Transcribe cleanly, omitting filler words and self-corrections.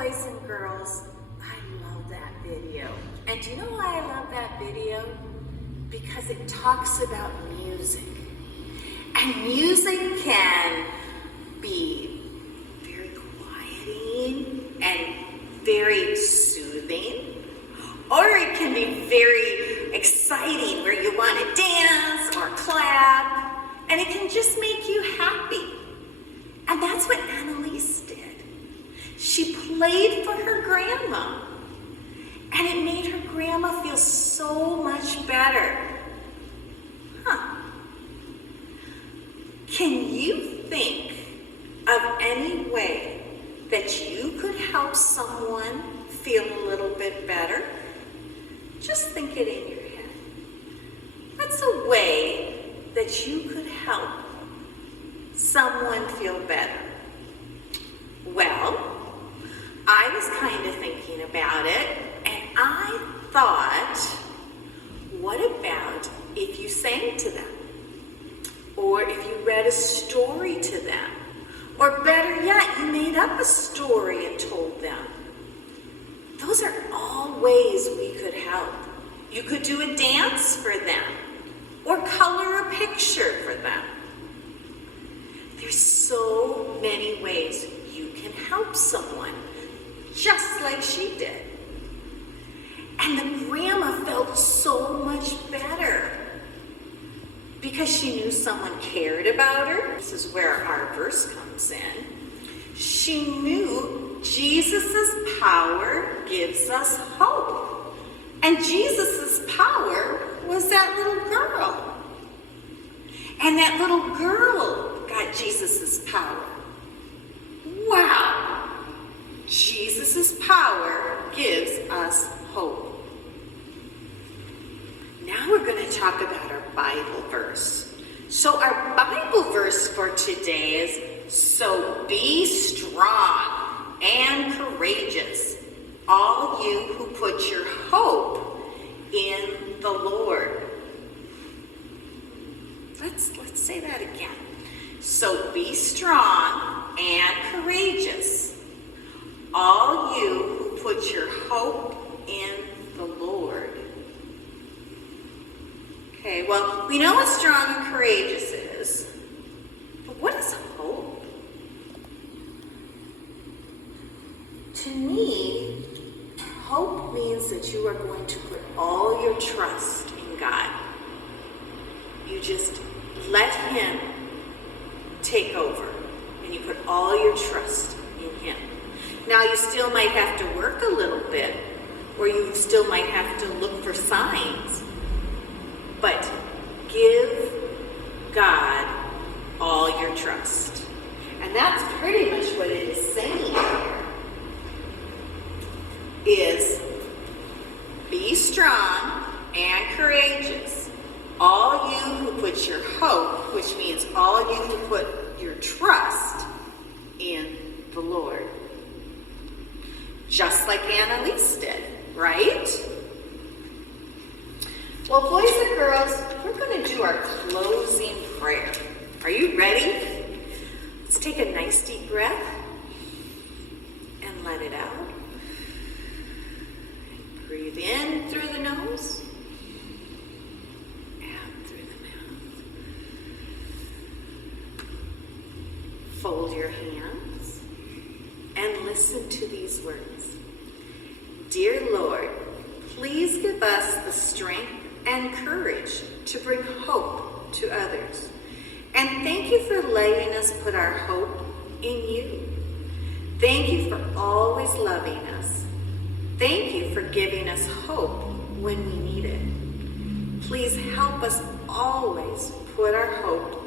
boys and girls, I love that video. And do you know why I love that video? Because it talks about music. And music can be very quieting and very soothing, or it can be very exciting where you want to dance or clap, and it can just make you happy. And that's what Annalise did. She played for her grandma, and it made her grandma feel so much better. Can you think of any way that you could help someone feel a little bit better? Just think it in your head. What's a way that you could help someone feel better? Well, I was kind of thinking about it, and I thought, what about if you sang to them? Or if you read a story to them? Or better yet, you made up a story and told them. Those are all ways we could help. You could do a dance for them, or color a picture for them. There's so many ways you can help someone, just like she did. And the grandma felt so much better because she knew someone cared about her. This is where our verse comes in. She knew Jesus' power gives us hope. And Jesus' power was that little girl. And that little girl got Jesus' power. Wow! Jesus' power gives us hope. Now we're going to talk about our Bible verse. So our Bible verse for today is, "So be strong and courageous, all you who put your hope in the Lord." Let's say that again. So be strong and courageous, all you who put your hope in the Lord. Okay, well, we know what strong and courageous is, but what is hope? To me, hope means that you are going to put all your trust in God. You just let Him take over, and you put all your trust in Him. Now, you still might have to work a little bit, or you still might have to look for signs, but give God all your trust. And that's pretty much what it is saying here, is be strong and courageous, all you who put your hope, which means all you who put your trust in the Lord. Just like Annalise did, right? Well, boys and girls, we're going to do our closing prayer. Are you ready? Let's take a nice deep breath and let it out. Breathe in through the nose and through the mouth. Fold your hands and listen to these words. Dear Lord, please give us the strength and courage to bring hope to others. And thank you for letting us put our hope in you. Thank you for always loving us. Thank you for giving us hope when we need it. Please help us always put our hope